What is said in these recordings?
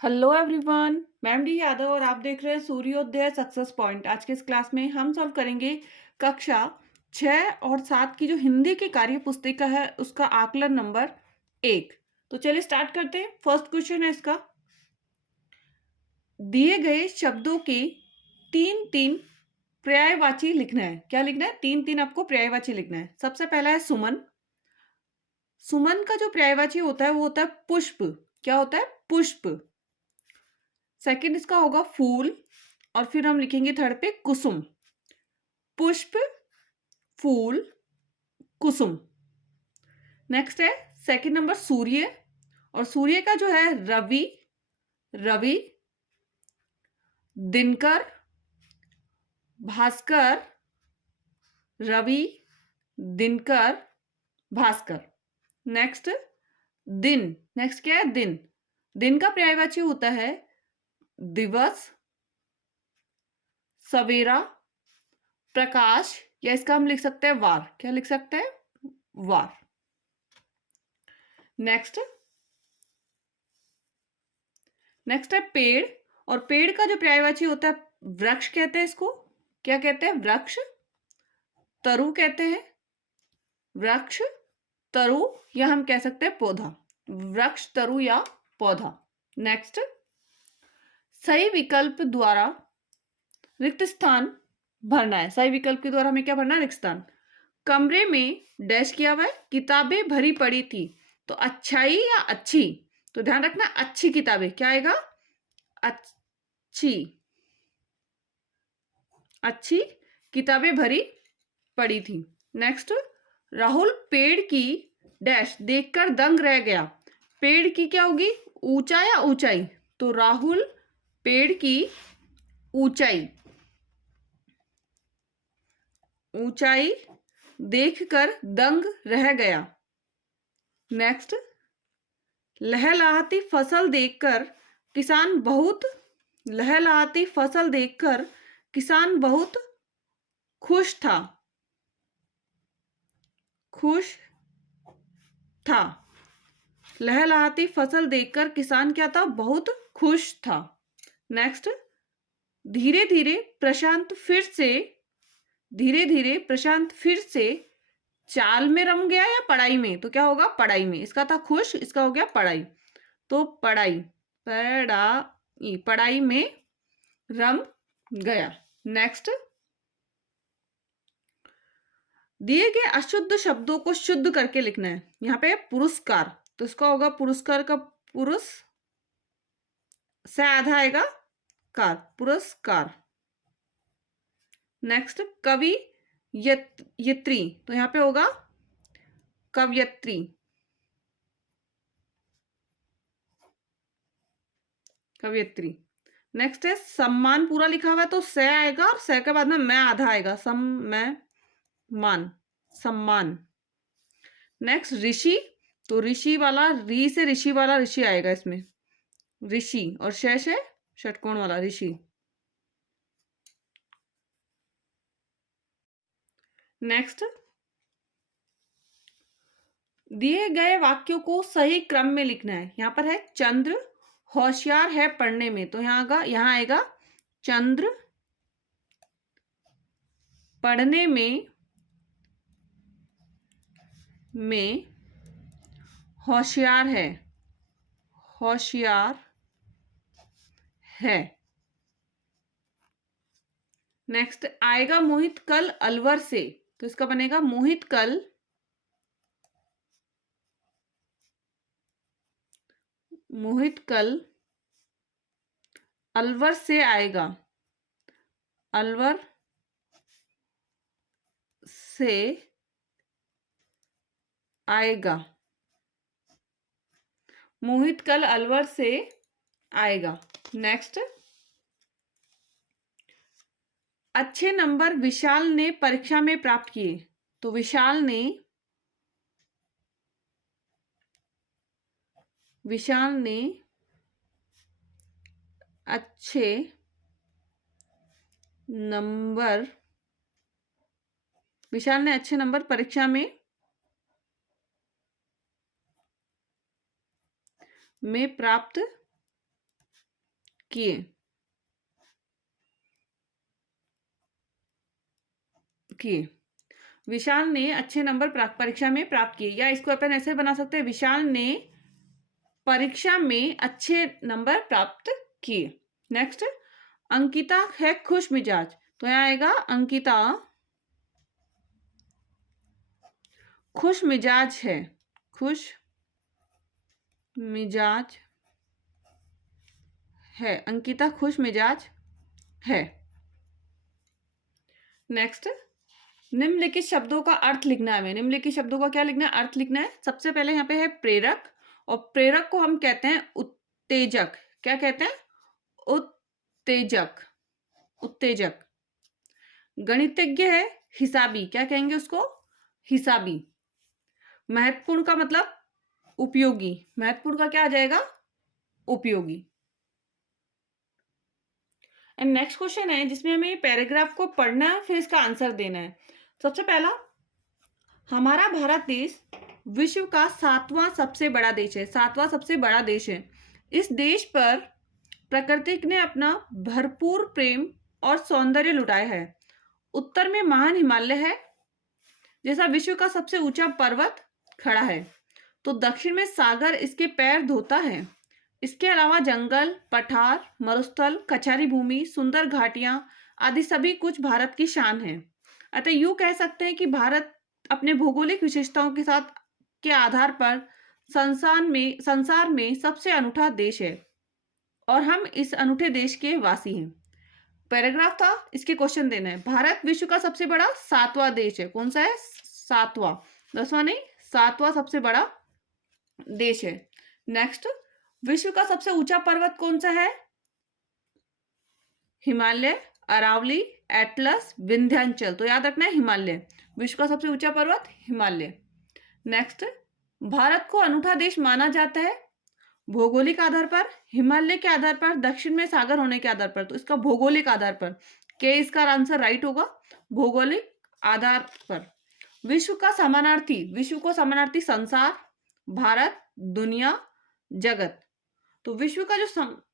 Hello everyone, मैं D Yadav और आप देख रहे हैं सूर्योदय सक्सेस पॉइंट। आज के इस क्लास में हम सॉल्व करेंगे कक्षा 6 और 7 की जो हिंदी की कार्य पुस्तिका है उसका आकलन नंबर 1। तो चलिए स्टार्ट करते हैं। फर्स्ट क्वेश्चन है इसका, दिए गए शब्दों के तीन तीन पर्यायवाची लिखना है। क्या लिखना है? तीन तीन आपको पर्यायवाची लिखना है। सबसे पहला है सुमन। सुमन का जो पर्यायवाची होता है वो होता है पुष्प। क्या होता है? पुष्प। सेकंड इसका होगा फूल, और फिर हम लिखेंगे थर्ड पे कुसुम। पुष्प, फूल, कुसुम। नेक्स्ट है सेकंड नंबर सूर्य, और सूर्य का जो है रवि, रवि, दिनकर, भास्कर, रवि, दिनकर, भास्कर। नेक्स्ट दिन। नेक्स्ट क्या है? दिन। दिन का पर्यायवाची होता है दिवस, सवेरा, प्रकाश, या इसका हम लिख सकते हैं वार। क्या लिख सकते हैं? वार। नेक्स्ट नेक्स्ट है पेड़, और पेड़ का जो पर्यायवाची होता है वृक्ष कहते हैं इसको। क्या कहते हैं? वृक्ष। तरु कहते हैं। वृक्ष, तरु, या हम कह सकते हैं पौधा। वृक्ष, तरु या पौधा। नेक्स्ट, सही विकल्प द्वारा रिक्त स्थान भरना है। सही विकल्प के द्वारा हमें क्या भरना है? रिक्त स्थान। कमरे में डैश किया हुआ है, किताबें भरी पड़ी थी। तो अच्छाई या अच्छी? तो ध्यान रखना, अच्छी किताबें। क्या आएगा? अच्छी। अच्छी किताबें भरी पड़ी थी। नेक्स्ट, राहुल पेड़ की डैश देखकर दंग रह गया। पेड़ की क्या होगी? ऊंचा या ऊंचाई? तो राहुल पेड़ की ऊंचाई, ऊंचाई देखकर दंग रह गया। नेक्स्ट, लहलहाती फसल देखकर किसान बहुत, लहलहाती फसल देखकर किसान बहुत खुश था। खुश था। लहलहाती फसल देखकर किसान क्या था? बहुत खुश था। नेक्स्ट, धीरे धीरे प्रशांत फिर से, धीरे धीरे प्रशांत फिर से चाल में रम गया या पढ़ाई में? तो क्या होगा? पढ़ाई में। इसका था खुश, इसका हो गया पढ़ाई। तो पढ़ाई, पढ़ाई, पढ़ाई में रम गया। नेक्स्ट, दिए गए अशुद्ध शब्दों को शुद्ध करके लिखना है। यहाँ पे पुरस्कार, तो इसका होगा पुरस्कार का पुरुष से आधा आएगा कार, पुरस्कार। नेक्स्ट, कवि यत्री, तो यहाँ पे होगा कवयत्री, कवयत्री। नेक्स्ट है सम्मान, पूरा लिखा हुआ है तो से आएगा, और से के बाद में मैं आधा आएगा, सम मैं मान, सम्मान। नेक्स्ट ऋषि, तो ऋषि वाला, री से ऋषि वाला ऋषि आएगा इसमें, ऋषि, और शेष है षटकोण वाला ऋषि। नेक्स्ट, दिए गए वाक्यों को सही क्रम में लिखना है। यहां पर है चंद्र होशियार है पढ़ने में, तो यहां आएगा चंद्र पढ़ने में होशियार है, होशियार है। नेक्स्ट आएगा मोहित कल अलवर से, तो इसका बनेगा मोहित कल, मोहित कल अलवर से आएगा, अलवर से आएगा, मोहित कल अलवर से आएगा। नेक्स्ट, अच्छे नंबर विशाल ने परीक्षा में प्राप्त किए, तो विशाल ने अच्छे नंबर, विशाल ने अच्छे नंबर परीक्षा में प्राप्त किए किए विशाल ने अच्छे नंबर परीक्षा में प्राप्त किए, या इसको अपन ऐसे बना सकते हैं, विशाल ने परीक्षा में अच्छे नंबर प्राप्त किए। नेक्स्ट, अंकिता है खुश मिजाज, तो यहाँ आएगा अंकिता खुश मिजाज है, खुश मिजाज है, अंकिता खुश मिजाज है। नेक्स्ट, निम्नलिखित शब्दों का अर्थ लिखना है हमें। निम्नलिखित शब्दों का क्या लिखना है? अर्थ लिखना है। सबसे पहले यहाँ पे है प्रेरक, और प्रेरक को हम कहते हैं उत्तेजक। क्या कहते हैं? उत्तेजक, उत्तेजक। गणितज्ञ है हिसाबी, क्या कहेंगे उसको? हिसाबी। महत्वपूर्ण का मतलब उपयोगी, महत्वपूर्ण का क्या आ जाएगा? उपयोगी। एंड नेक्स्ट क्वेश्चन है जिसमें हमें पैराग्राफ को पढ़ना है, फिर इसका आंसर देना है। सबसे पहला, हमारा भारत देश विश्व का 7वां सबसे बड़ा देश है, 7वां सबसे बड़ा देश है। इस देश पर प्रकृति ने अपना भरपूर प्रेम और सौंदर्य लुटाया है। उत्तर में महान हिमालय है, जैसा विश्व का सबसे ऊंचा पर्वत खड़ा है, तो दक्षिण में सागर इसके पैर धोता है। इसके अलावा जंगल, पठार, मरुस्थल, कछारी भूमि, सुंदर घाटियां आदि सभी कुछ भारत की शान है। अतः यूं कह सकते हैं कि भारत अपने भौगोलिक विशेषताओं के साथ के आधार पर संसार में सबसे अनूठा देश है, और हम इस अनूठे देश के वासी हैं। पैराग्राफ था, इसके क्वेश्चन देना है। भारत विश्व का सबसे बड़ा 7वां देश है। कौन सा है? 7वां, 10वां नहीं, 7वां सबसे बड़ा देश है। नेक्स्ट, विश्व का सबसे ऊंचा पर्वत कौन सा है? हिमालय, अरावली, एटलस, विंध्याचल। तो याद रखना है हिमालय, विश्व का सबसे ऊंचा पर्वत हिमालय। नेक्स्ट, भारत को अनूठा देश माना जाता है भौगोलिक आधार पर, हिमालय के आधार पर, दक्षिण में सागर होने के आधार पर। तो इसका भौगोलिक आधार पर, के इसका आंसर राइट होगा, भौगोलिक आधार पर। विश्व का समानार्थी, विश्व को समानार्थी संसार, भारत, दुनिया, जगत। तो विश्व का जो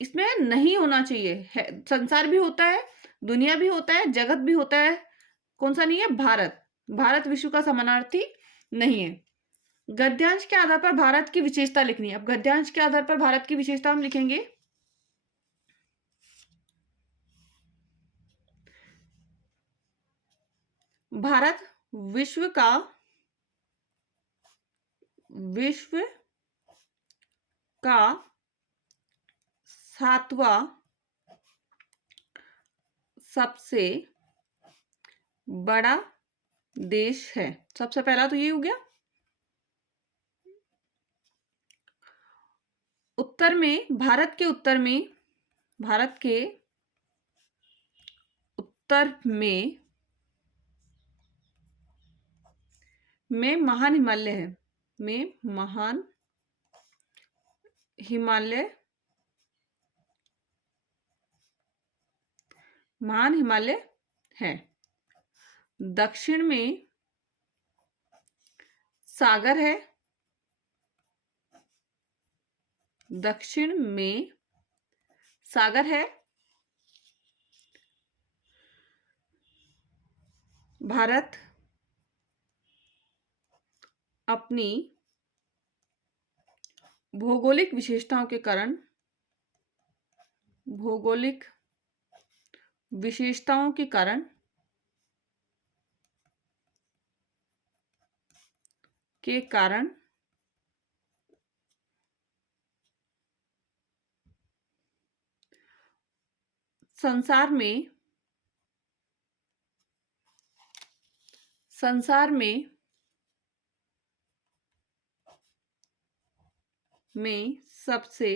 इसमें नहीं होना चाहिए है, संसार भी होता है, दुनिया भी होता है, जगत भी होता है, कौन सा नहीं है? भारत। भारत विश्व का समानार्थी नहीं है। गद्यांश के आधार पर भारत की विशेषता लिखनी है। अब गद्यांश के आधार पर भारत की विशेषता हम लिखेंगे। भारत विश्व का 7वां सबसे बड़ा देश है। सबसे पहला तो ये हो गया। उत्तर में, भारत के उत्तर में महान हिमालय है, में महान हिमालय है। दक्षिण में सागर है, दक्षिण में सागर है। भारत अपनी भौगोलिक विशेषताओं के कारण संसार में सबसे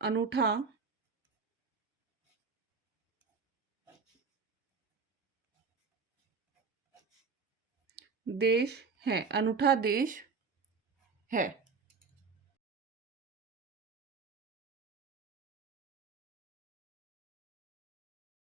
अनूठा देश है, अनूठा देश है।